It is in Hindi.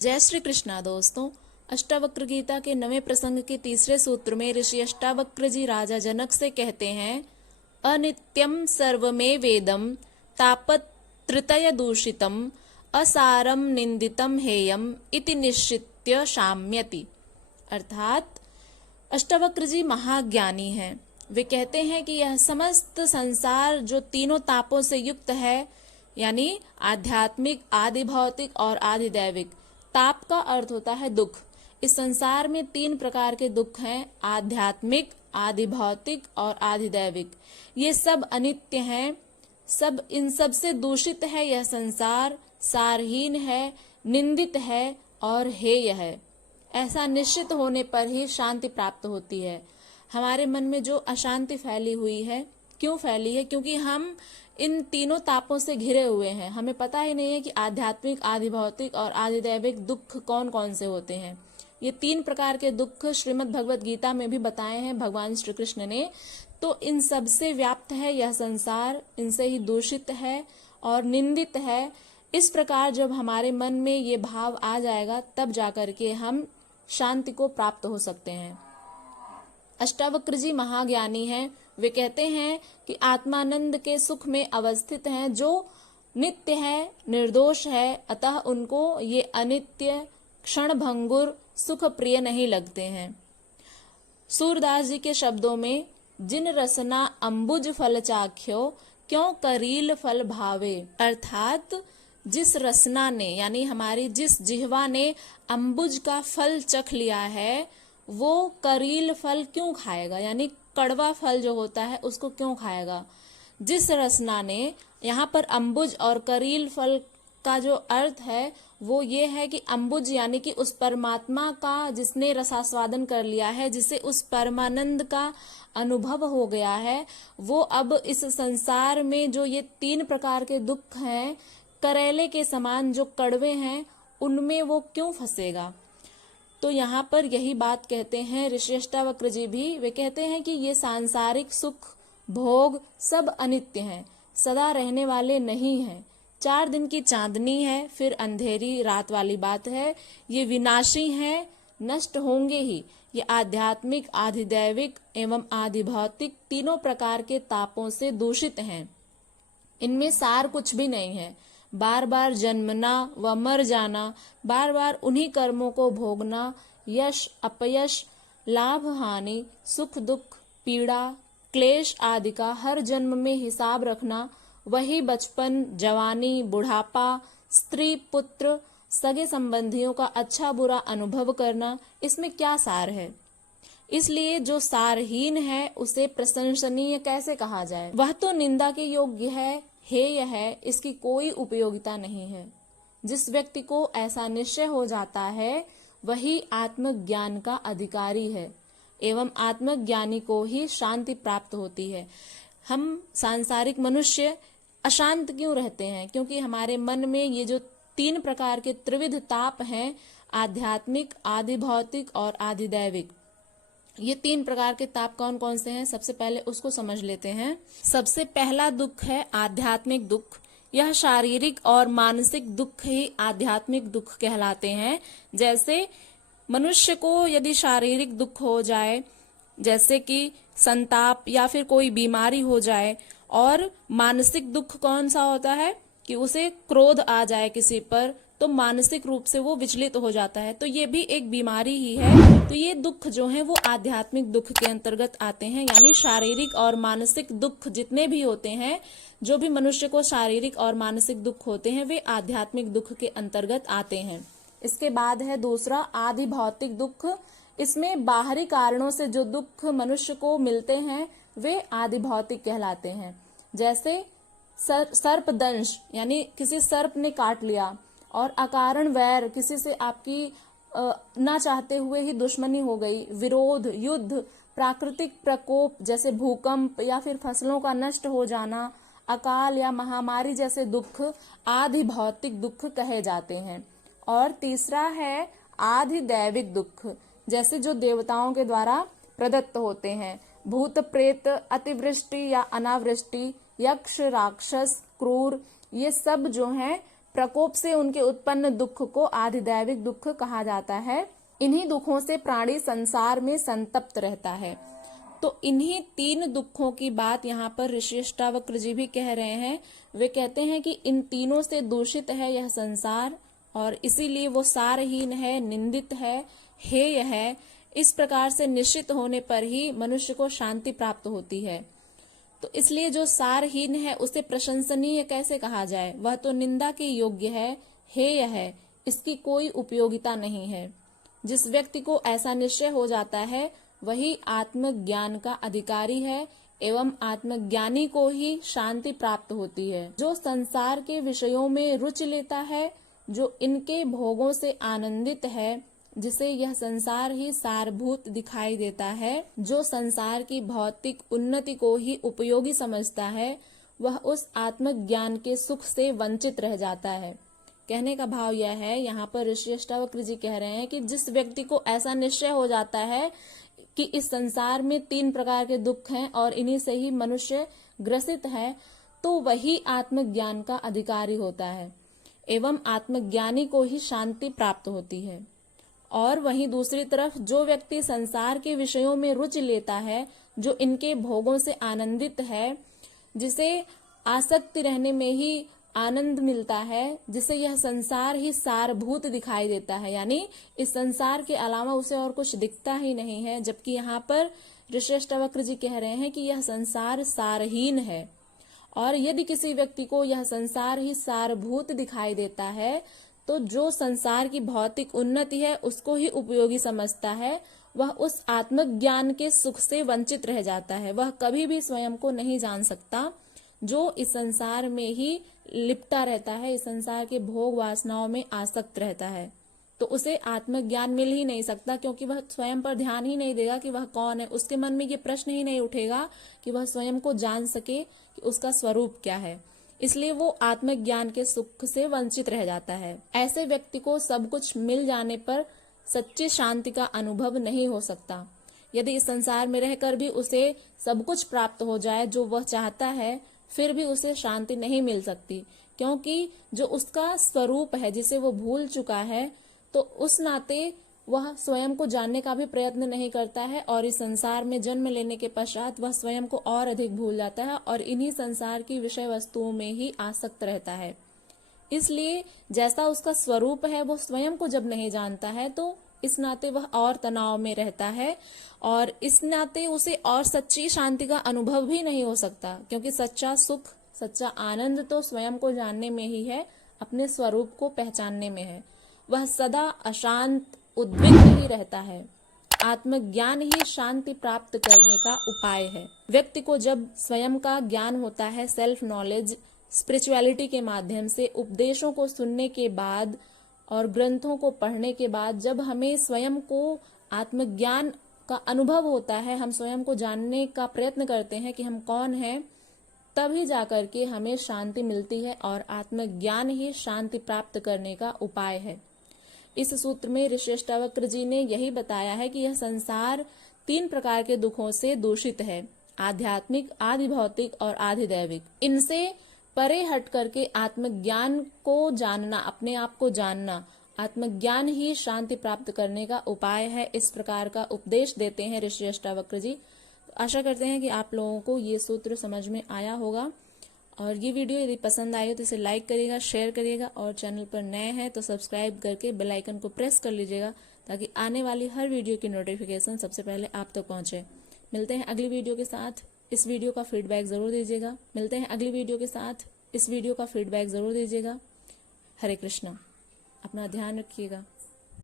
जय श्री कृष्णा दोस्तों। अष्टावक्र गीता के नवे प्रसंग के तीसरे सूत्र में ऋषि अष्टावक्र जी राजा जनक से कहते हैं, अनित्यम सर्वमेवेदम तापत्रतय दूषितम असारम निंदितम हेयम इति निश्चित्य शाम्यति। अर्थात अष्टावक्र जी महाज्ञानी हैं। वे कहते हैं कि यह समस्त संसार जो तीनों तापों से युक्त है, यानी आध्यात्मिक, आदि भौतिक और आदि दैविक। ताप का अर्थ होता है दुख। इस संसार में तीन प्रकार के दुख हैं, आध्यात्मिक, आदि भौतिक और आदि दैविक। ये सब अनित्य हैं, सब इन सब से दूषित है यह संसार, सारहीन है, निंदित है और हेय है। ऐसा निश्चित होने पर ही शांति प्राप्त होती है। हमारे मन में जो अशांति फैली हुई है, क्यों फैली है? क्योंकि हम इन तीनों तापों से घिरे हुए हैं। हमें पता ही नहीं है कि आध्यात्मिक, आदि भौतिक और आदि दैविक दुख कौन कौन से होते हैं। ये तीन प्रकार के दुख श्रीमद् भगवत गीता में भी बताए हैं भगवान श्री कृष्ण ने। तो इन सब से व्याप्त है यह संसार, इनसे ही दूषित है और निंदित है। इस प्रकार जब हमारे मन में ये भाव आ जाएगा, तब जाकर के हम शांति को प्राप्त हो सकते हैं। अष्टावक्र जी महाज्ञानी हैं। वे कहते हैं कि आत्मानंद के सुख में अवस्थित हैं, जो नित्य है, निर्दोष है, अतः उनको ये अनित्य, क्षण भंगुर, सुख प्रिय नहीं लगते हैं। सूरदास जी के शब्दों में, जिन रसना अंबुज फल चाख्यो क्यों करील फल भावे। अर्थात जिस रसना ने, यानी हमारी जिस जिह्वा ने अंबुज का फल चख लिया है, वो करील फल क्यों खाएगा, यानी कड़वा फल जो होता है उसको क्यों खाएगा। जिस रसना ने, यहाँ पर अंबुज और करील फल का जो अर्थ है वो ये है कि अंबुज यानी कि उस परमात्मा का जिसने रसास्वादन कर लिया है, जिसे उस परमानंद का अनुभव हो गया है, वो अब इस संसार में जो ये तीन प्रकार के दुख हैं, करेले के समान जो कड़वे हैं, उनमें वो क्यों फंसेगा। तो यहाँ पर यही बात कहते हैं ऋषि अष्टावक्र जी भी। वे कहते हैं कि ये सांसारिक सुख भोग सब अनित्य हैं, सदा रहने वाले नहीं हैं। 4 दिन की चांदनी है, फिर अंधेरी रात वाली बात है। ये विनाशी हैं, नष्ट होंगे ही। ये आध्यात्मिक, आधिदैविक एवं आदि भौतिक तीनों प्रकार के तापों से दूषित हैं। इनमें सार कुछ भी नहीं है। बार बार जन्मना व मर जाना, बार बार उन्हीं कर्मों को भोगना, यश अपयश, लाभ हानि, सुख दुख, पीड़ा, क्लेश आदि का हर जन्म में हिसाब रखना, वही बचपन, जवानी, बुढ़ापा, स्त्री पुत्र, सगे संबंधियों का अच्छा बुरा अनुभव करना, इसमें क्या सार है। इसलिए जो सारहीन है उसे प्रशंसनीय कैसे कहा जाए। वह तो निंदा के योग्य है, हेय है, इसकी कोई उपयोगिता नहीं है। जिस व्यक्ति को ऐसा निश्चय हो जाता है, वही आत्मज्ञान का अधिकारी है एवं आत्मज्ञानी को ही शांति प्राप्त होती है। हम सांसारिक मनुष्य अशांत क्यों रहते हैं? क्योंकि हमारे मन में ये जो तीन प्रकार के त्रिविध ताप हैं, आध्यात्मिक, आदि भौतिक और आदि दैविक, ये तीन प्रकार के ताप कौन कौन से हैं, सबसे पहले उसको समझ लेते हैं। सबसे पहला दुख है आध्यात्मिक दुख। यह शारीरिक और मानसिक दुख ही आध्यात्मिक दुख कहलाते हैं। जैसे मनुष्य को यदि शारीरिक दुख हो जाए, जैसे कि संताप या फिर कोई बीमारी हो जाए, और मानसिक दुख कौन सा होता है कि उसे क्रोध आ जाए किसी पर, तो मानसिक रूप से वो विचलित हो जाता है, तो ये भी एक बीमारी ही है। तो ये दुख जो है वो आध्यात्मिक दुख के अंतर्गत आते हैं। यानी शारीरिक और मानसिक दुख जितने भी होते हैं, जो भी मनुष्य को शारीरिक और मानसिक दुख होते हैं, वे आध्यात्मिक दुख के अंतर्गत आते हैं। इसके बाद है दूसरा आदि भौतिक दुख। इसमें बाहरी कारणों से जो दुख मनुष्य को मिलते हैं, वे आदि भौतिक कहलाते हैं। जैसे सर्प दंश, यानी किसी सर्प ने काट लिया, और अकारण वैर, किसी से आपकी ना चाहते हुए ही दुश्मनी हो गई, विरोध, युद्ध, प्राकृतिक प्रकोप जैसे भूकंप या फिर फसलों का नष्ट हो जाना, अकाल या महामारी जैसे दुख आदि भौतिक दुख कहे जाते हैं। और तीसरा है आदि दैविक दुख, जैसे जो देवताओं के द्वारा प्रदत्त होते हैं। भूत प्रेत, अतिवृष्टि या अनावृष्टि, यक्ष राक्षस, क्रूर, ये सब जो हैं प्रकोप से उनके उत्पन्न दुख को आधिदैविक दुख कहा जाता है। इन्हीं दुखों से प्राणी संसार में संतप्त रहता है। तो इन्हीं 3 दुखों की बात यहाँ पर ऋषि अष्टावक्र जी भी कह रहे हैं। वे कहते हैं कि इन तीनों से दूषित है यह संसार और इसीलिए वो सारहीन है, निंदित है, हेय है। इस प्रकार से निश्चित होने पर ही मनुष्य को शांति प्राप्त होती है। तो इसलिए जो सारहीन है उसे प्रशंसनीय कैसे कहा जाए? वह तो निंदा के योग्य है, हेय है, इसकी कोई उपयोगिता नहीं है। जिस व्यक्ति को ऐसा निश्चय हो जाता है वही आत्मज्ञान का अधिकारी है एवं आत्मज्ञानी को ही शांति प्राप्त होती है। जो संसार के विषयों में रुचि लेता है, जो इनके भोगों से आनंदित है, जिसे यह संसार ही सारभूत दिखाई देता है, जो संसार की भौतिक उन्नति को ही उपयोगी समझता है, वह उस आत्मज्ञान के सुख से वंचित रह जाता है। कहने का भाव यह है, यहाँ पर ऋषि अष्टावक्र जी कह रहे हैं कि जिस व्यक्ति को ऐसा निश्चय हो जाता है कि इस संसार में 3 प्रकार के दुख हैं और इन्हीं से ही मनुष्य ग्रसित है, तो वही आत्मज्ञान का अधिकारी होता है एवं आत्मज्ञानी को ही शांति प्राप्त होती है। और वहीं दूसरी तरफ जो व्यक्ति संसार के विषयों में रुचि लेता है, जो इनके भोगों से आनंदित है, जिसे आसक्ति रहने में ही आनंद मिलता है, जिसे यह संसार ही सारभूत दिखाई देता है, यानी इस संसार के अलावा उसे और कुछ दिखता ही नहीं है। जबकि यहाँ पर ऋषि अष्टावक्र जी कह रहे हैं कि यह संसार सारहीन है। और यदि किसी व्यक्ति को यह संसार ही सारभूत दिखाई देता है, तो जो संसार की भौतिक उन्नति है उसको ही उपयोगी समझता है, वह उस आत्मज्ञान के सुख से वंचित रह जाता है। वह कभी भी स्वयं को नहीं जान सकता। जो इस संसार में ही लिपटा रहता है, इस संसार के भोग वासनाओं में आसक्त रहता है, तो उसे आत्मज्ञान मिल ही नहीं सकता, क्योंकि वह स्वयं पर ध्यान ही नहीं देगा कि वह कौन है। उसके मन में ये प्रश्न ही नहीं उठेगा कि वह स्वयं को जान सके कि उसका स्वरूप क्या है। इसलिए वो आत्मज्ञान के सुख से वंचित रह जाता है। ऐसे व्यक्ति को सब कुछ मिल जाने पर सच्ची शांति का अनुभव नहीं हो सकता। यदि इस संसार में रहकर भी उसे सब कुछ प्राप्त हो जाए जो वह चाहता है, फिर भी उसे शांति नहीं मिल सकती, क्योंकि जो उसका स्वरूप है, जिसे वो भूल चुका है, तो उस नाते वह स्वयं को जानने का भी प्रयत्न नहीं करता है और इस संसार में जन्म लेने के पश्चात वह स्वयं को और अधिक भूल जाता है और इन्हीं संसार की विषय वस्तुओं में ही आसक्त रहता है। इसलिए जैसा उसका स्वरूप है, वो स्वयं को जब नहीं जानता है, तो इस नाते वह और तनाव में रहता है और इस नाते उसे और सच्ची शांति का अनुभव भी नहीं हो सकता, क्योंकि सच्चा सुख, सच्चा आनंद तो स्वयं को जानने में ही है, अपने स्वरूप को पहचानने में है। वह सदा अशांत, उद्विग्न ही रहता है। आत्मज्ञान ही शांति प्राप्त करने का उपाय है। व्यक्ति को जब स्वयं का ज्ञान होता है, सेल्फ नॉलेज, स्पिरिचुअलिटी के माध्यम से, उपदेशों को सुनने के बाद और ग्रंथों को पढ़ने के बाद, जब हमें स्वयं को आत्मज्ञान का अनुभव होता है, हम स्वयं को जानने का प्रयत्न करते हैं कि हम कौन हैं, तभी जाकर के हमें शांति मिलती है और आत्मज्ञान ही शांति प्राप्त करने का उपाय है। इस सूत्र में ऋषि अष्टावक्र जी ने यही बताया है कि यह संसार 3 प्रकार के दुखों से दूषित है, आध्यात्मिक, आदि भौतिक और आदि दैविक। इनसे परे हट करके आत्मज्ञान को जानना, अपने आप को जानना, आत्मज्ञान ही शांति प्राप्त करने का उपाय है। इस प्रकार का उपदेश देते हैं ऋषि अष्टावक्र जी। आशा करते हैं कि आप लोगों को ये सूत्र समझ में आया होगा और ये वीडियो यदि पसंद आई हो तो इसे लाइक करिएगा, शेयर करिएगा और चैनल पर नए हैं तो सब्सक्राइब करके बेल आइकन को प्रेस कर लीजिएगा, ताकि आने वाली हर वीडियो की नोटिफिकेशन सबसे पहले आप तक पहुंचे। मिलते हैं अगली वीडियो के साथ। इस वीडियो का फीडबैक जरूर दीजिएगा। मिलते हैं अगली वीडियो के साथ। इस वीडियो का फीडबैक जरूर दीजिएगा। हरे कृष्णा। अपना ध्यान रखिएगा।